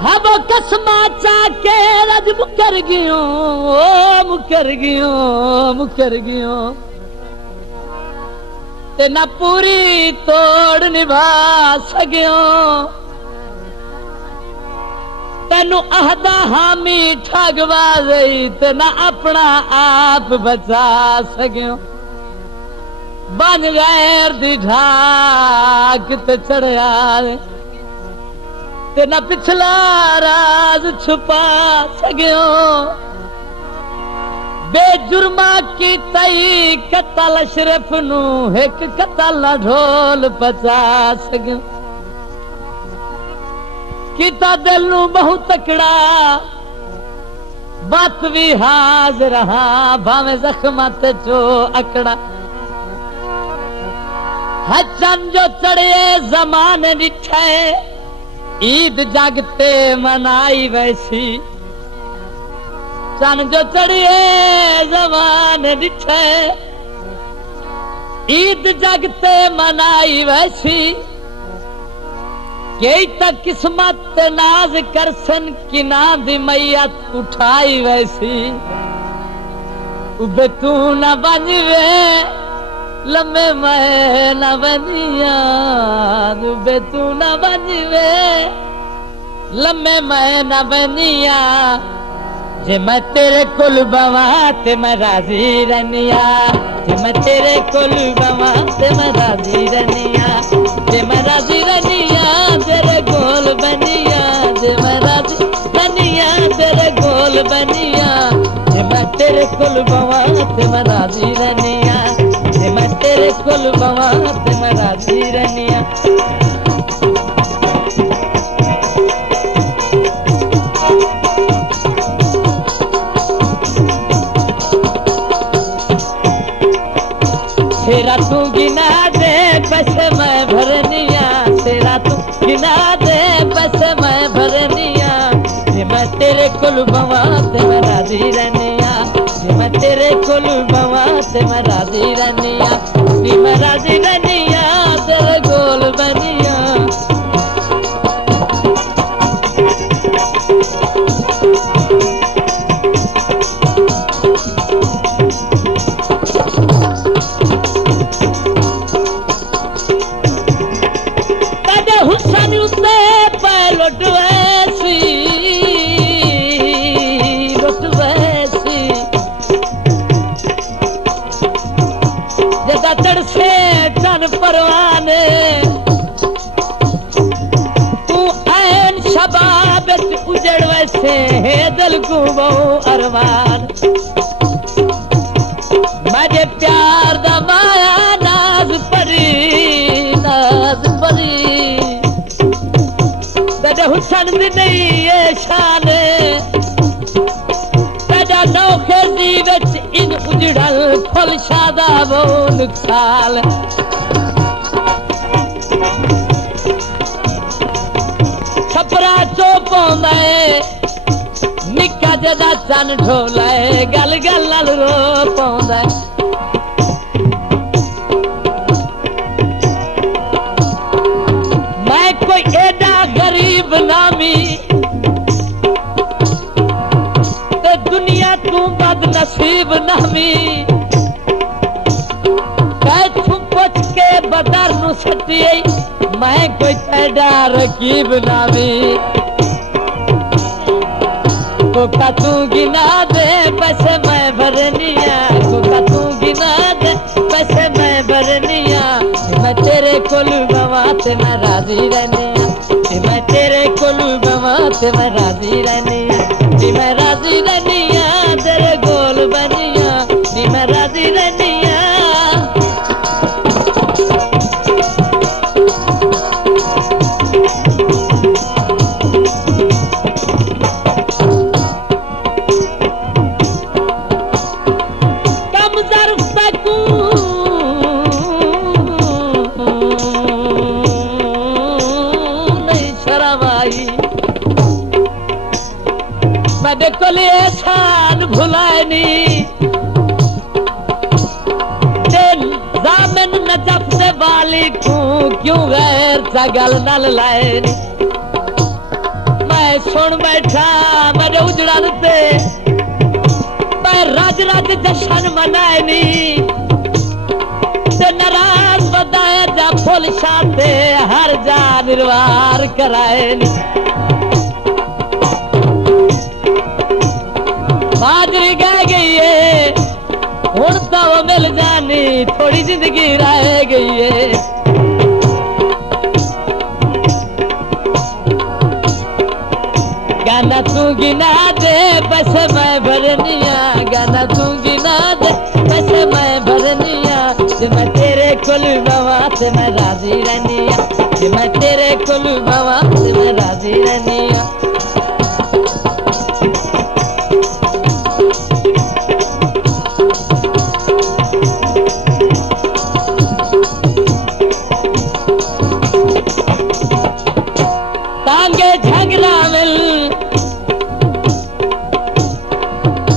हाँ वो कसमा चाके रज मुकर गयो, मुकर गयो, मुकर गयो ते ना पूरी तोड़ निभा सकियो। तेनू अहदा हामी ठगवा गई ते ना अपना आप बचा सकियो। बन गैर दी ढाक ते चढ़िया ते ना पिछला राज छुपा सकियो। बेजुर्मा की तई कतल अशरफ नू एक कतल ना ढोल पचा सकियो। किता दिल नू बहुत तकड़ा बात भी हाजिर रहा भावे जख्मा ते चो अकड़ा। हजन जो चढ़े जमाने डिठे ईद जागते मनाई वैसी। चन जो चढ़िए जमाने डिठे ईद जागते मनाई वैसी। यही तक किस्मत नाज करसन किना दी मैयत उठाई वैसी। उबे तू न बनवे लम्बे मैं न बनिया, उबे तू न बनवे लम्बे मैं न बनिया। जे मैं तेरे कुल बवा ते मैं राजी रनिया, जे मैं तेरे कुल बवा ते मैं राजी रनिया। जे मैं राजी रनिया तेरे गोल बनिया, जे मैं राजी रनिया तेरे गोल बनिया। जे मैं तेरे कुल बवा ते मैं राजी रनिया, जे मैं तेरे कुल बवा ते मैं राजी रनिया। तेरा तू गिना दे पैसे मैं भरनिया, तेरा तू गिना दे पैसे मैं भरनिया। जे मैं तेरे कुल बवा ते मैं राजी रनिया, जे मैं तेरे कुल बवा ते मैं राजी रनिया। जे मैं राजी रनिया तेरे गोल बनिया। से चन परवाने तू ऐन शबाब उजड़ वैसे है दिल को बहु अरमान। मेरे प्यार दा माया नाज परी, नाज परी तेरे हुसन दी नहीं है शान। तेरा नौखेजी विच इन उजड़ल फुल शादा वो नुकसाल। छपरा चो पौंदा है निक्का जदा चन ढोला है, गल गल नाल रो पौंदा है। मैं कोई एडा गरीब नामी ते दुनिया तू बद नसीब नामी। पुछ के बदर नु सटिए मैं कोई तेरा रकीब नामी। कोका तू गिना दे पैसे मैं भरनिया, कोका तू गिना दे पैसे मैं भरनिया। मैं तेरे कुल बवा ते मैं राजी रहनिया, मैं तेरे कुल बवा ते मैं राजी रहनिया। मैं राजी रहनिया तेरे गोल बनिया, मैं राजी रहनिया। मेरे को एहसान भुलानी जामिन नजफ से वाली क्यों गैर सगल नल लाए। मैं सुन बैठा मेरे उजड़ा ते मैं राज राज जशन मनाए नी ते नाराज बदाया जा फुल शाते हर जा निर्वार कराए नी बाजरी गह गई है हुण तो वो मिल जानी थोड़ी जिंदगी रह गई है गाना तू गिना दे पैसे मैं भरनिया गाना तू गिना दे पैसे मैं भरनिया जे मैं तेरे कुल बाबा से मैं राजी रहनिया जे मैं तेरे कुल बाबा से मैं राजी रहनिया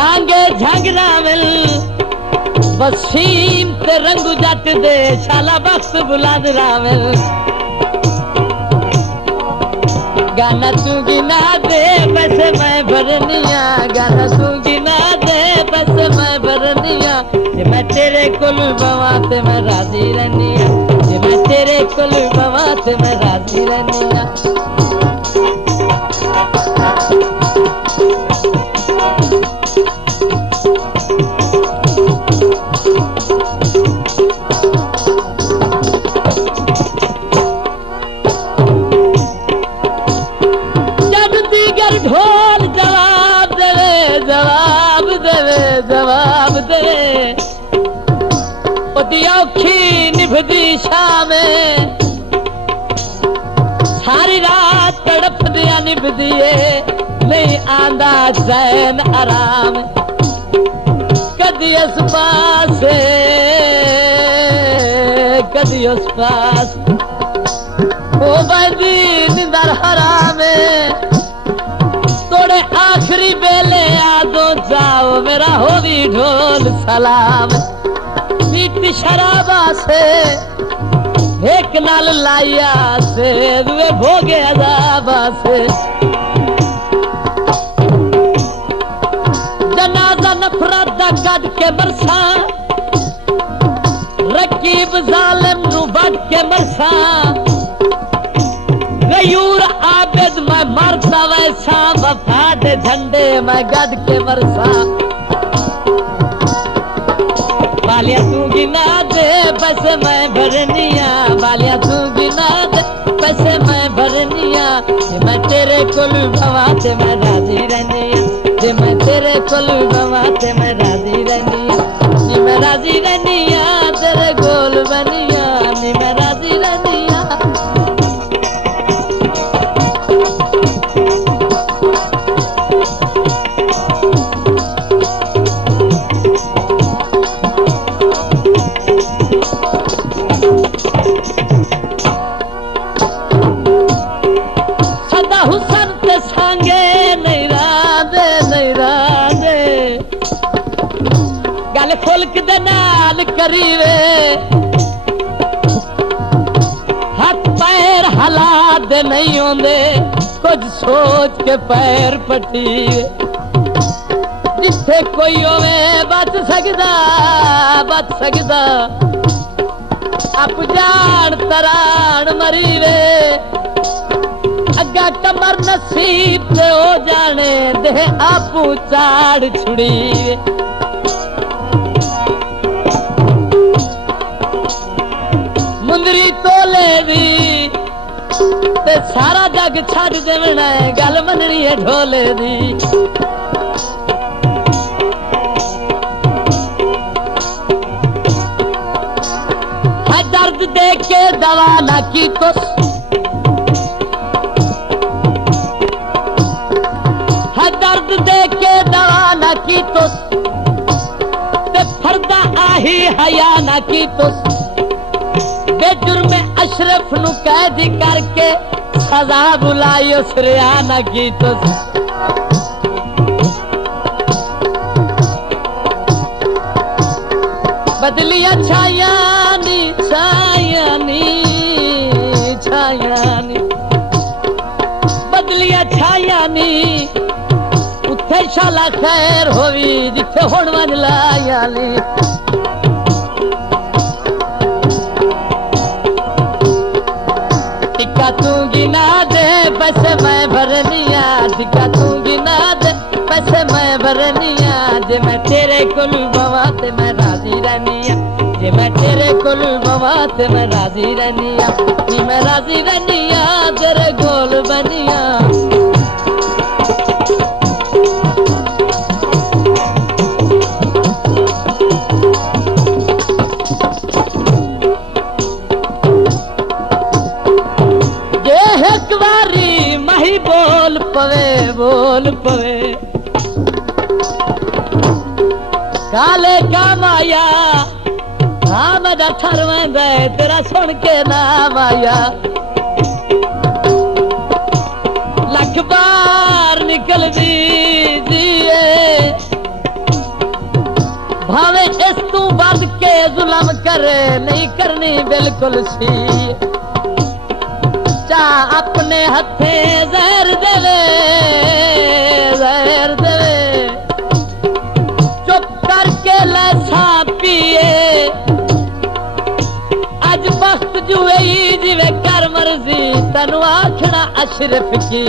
तांगे झगड़ा मिल वसीम ते रंगू जट दे शाला बख्त बुलंद रावल गाना तू गिना दे पैसे मैं भरनिया गाना तू गिना दे पैसे मैं भरनिया जे मैं तेरे कुल बवा ते मैं राजी रहनिया जे मैं तेरे कुल बवा ते मैं राजी रहनिया ढोल जवाब देवे जवाब देवे जवाब देवे ओदी औखी निभदी शाम सारी रात तड़प दिया निभदी नहीं आंदा चैन आराम कदी इस पास कदी उस पास ओ बदी निंदर हराम तोड़े आखिरी बेले यादों जाओ मेरा होवी ढोल सलाम मीठी शराबा से एक नाल लाया से दुए भोगे अजाबा से जनाजा नफरत दा कट के बरसा रकीब जालिम नु बट के मरसा गयूर आबिद मैं मरता वैसा वफा दे झंडे मैं गड के मरसा बालिया तू गिना दे पैसे मैं भरनिया बालिया तू गिना दे पैसे मैं भरनिया जे मैं तेरे कुल बवा ते मैं राजी रहनिया जे मैं तेरे कुल बवा ते मैं राजी रहनिया नी मैं राजी रहनिया तेरे गोल बनिया नी मैं राजी रहनिया गल फुल्क दे नाल करीवे हाथ पैर हालात दे नहीं होंदे कुछ सोच के पैर पटीवे जिथे कोई होवे बच सकदा आप जान तरान मरीवे अग्गा कमर नसीब से हो जाने दे आपू चाड़ छुड़ीवे मुंदरी तोले दी ते सारा जग छड़ देवना है गल मननी है ढोले दी है दर्द दे के दवा ना की तो है दर्द दे के दवा ना की तो ते फरदा आही हया ना की तो बेजुर्म अशरफ नु कैदी करके सजा बुलाई उस रियाना की तो बदलिया छायानी छायानी छायानी बदलिया छाया नी उत्थे शाला खैर होवी जिथे हुण वंज लाया ली टिक्का तू गिना दे पैसे मैं भरनिया टिक्का तू गिना दे पैसे मैं भरनिया जे मैं तेरे कोल बवा ते मैं राजी रहनिया जे मैं तेरे कोल बवा ते मैं राजी रहनिया नी मैं राजी रहनिया तेरे कोल बनिया बोल पवे काले का माया हाँ मजा ठरवेंद तेरा सुन के नाम आया लख बार निकल दीजिए भावे इस तू बद के जुलम करे नहीं करनी बिल्कुल सी चा अपने हथे जहर देवे चुप करके लसा पिए अज वक्त जुए जिवे कर मर्जी तनु आखना अशरफ की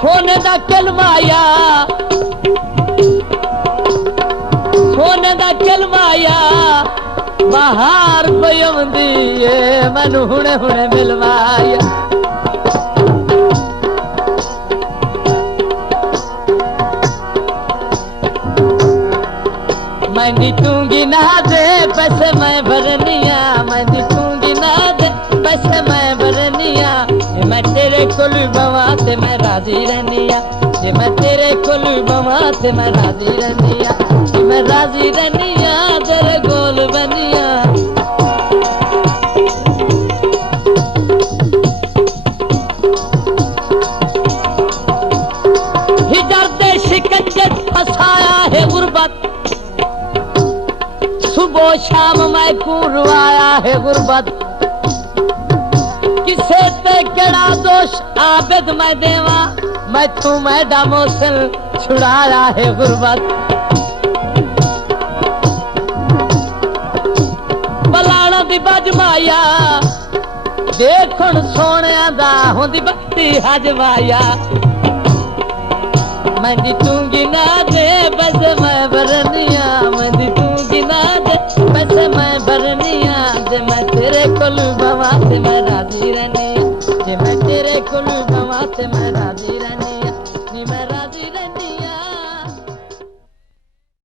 सोने दा कलमाया सोने दा कलमाया बाहर कोई आंदी है मैनू हुणे हुणे मिलवाया मैं नीटूंगी ना दे पैसे मैं भरनिया मैं नीटूंगी ना दे पैसे मैं भरनिया जे मैं तेरे कोल बवा ते मैं राजी रहनिया जे मैं तेरे कोल बवा ते मैं राजी रहनिया जे मैं राजी रहनिया तेरे कोल बनिया हिजर दे शिकंजे फसाया है गुरबत सुबह शाम मैं कुरवाया है गुरबत किसे ते केड़ा दोष आबिद मैं देवा मैं तू मैडा मोसल छुड़ाया है गुरबत बलाना दी बजमाया देखण सोने दा होंदी बत्ती हजमाया मैं दितूंगी ना दे बस मैं भरनिया मैं दितूंगी ना दे बस मैं भरनिया जे मैं तेरे कोल बवा ते मैं राजी रहनिया जे मैं तेरे कोल बवा ते मैं राजी रहनिया